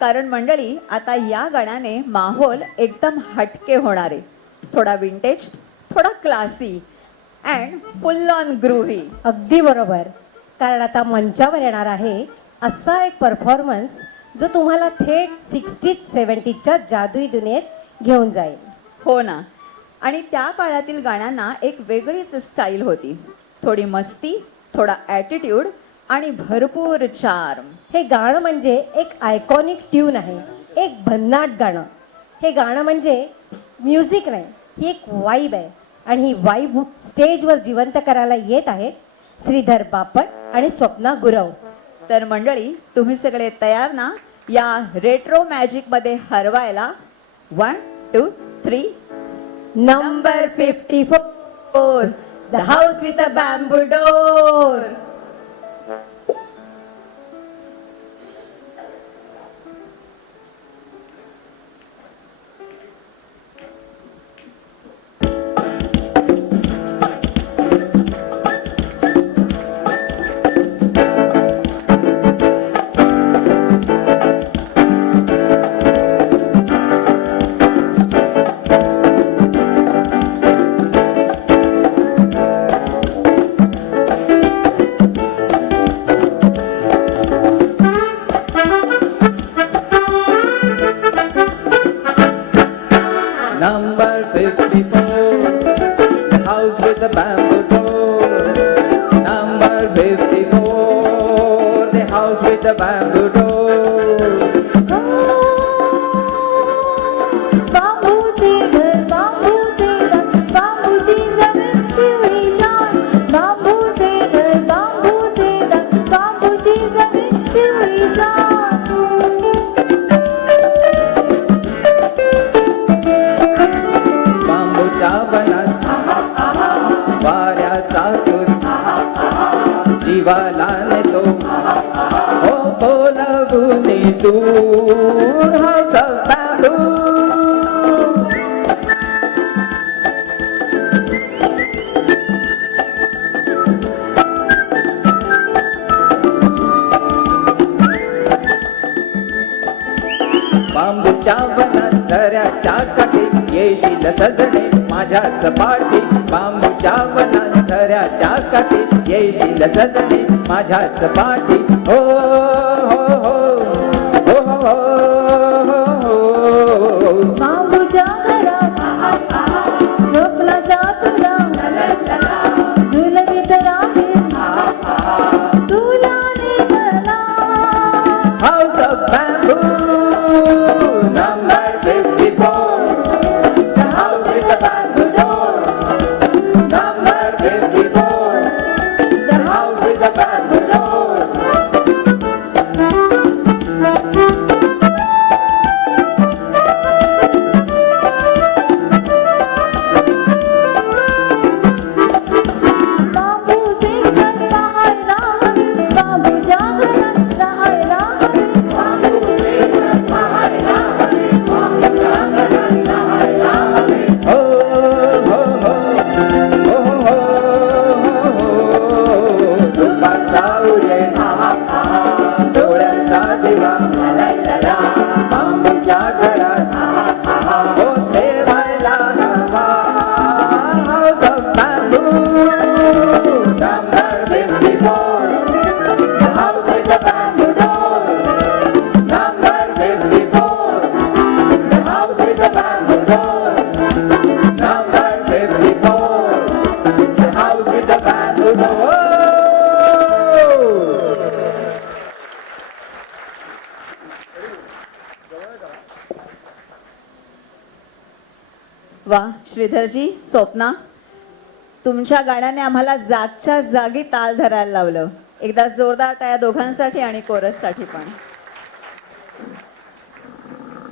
कारण मंडळी आता या गाण्याने माहोल एकदम हटके होणार आहे. थोडा विंटेज, थोडा क्लासी अँड फुल ऑन ग्रूव्ही. अगदी बरोबर. कारण आता मंचावर येणार आहे असा एक परफॉर्मन्स जो तुम्हाला थेट 60s 70sच्या जादुई दुनियेत घेऊन जाईल. हो ना. आणि त्या काळातील गाण्यांना एक वेगळीच स्टाईल होती. थोडी मस्ती, थोडा ॲटिट्यूड आणि भरपूर चार्म. हे गाणं म्हणजे एक आयकॉनिक ट्यून आहे, एक भन्नाट गाणं. हे गाणं म्हणजे म्युझिक नाही, ही एक वाईब आहे. आणि ही वाईब स्टेजवर जिवंत करायला येत आहेत श्रीधर बापट आणि स्वप्ना गुरव. तर मंडळी, तुम्ही सगळे तयार ना या रेट्रो मॅजिक मध्ये हरवायला? 1 2 3. Number 54, the house with a bamboo door. Number 54, the house with the bamboo door. Number 54, the house with the bamboo door. बांबूचे घर, बांबूचे घर, बांबूची जमीन पिवळी शान. बांबूचे घर, बांबूचे घर, बांबूची जमीन पिवळी शान. बांबूच्या वनात वाऱ्याचा सूर जीवाला नेतो, हो बोलवून दूर house of bamboo. बांबूच्या वनात झऱ्याच्या काठी येशील सजणे माझ्याच पाठी. बांबूच्या वनात झऱ्याच्या काठी येशील सजणे माझ्याच पाठी. हो हो हो हो हो हो हो. बांबूच्या घरात स्वप्नाचा चुरा झुलवीत राहील तुला आणि मला. House of bamboo, number 54, the house with the bamboo door. Number 54, the house with the bamboo door. बांबूचे घर राहायला हवे, बांबूच्या घरात राहायला हवे. बांबूचे घर राहायला हवे, बांबूच्या घरात राहायला हवे. हो हो हो हो हो हो. रूपाचा उजेड, डोळ्यांचा दिवा, बांबूच्या घरात हो ठेवायला हवा. House of bamboo, number 54, the house with the bamboo door. Number 54, the house with the bamboo door. Number 54, the house with the bamboo door. वा श्रीधरजी, स्वप्ना, तुमच्या गाण्याने आम्हाला जागच्या जागी ताल धरायला लावलं. एकदा जोरदार टाळ्या दोघांसाठी आणि कोरससाठी पण.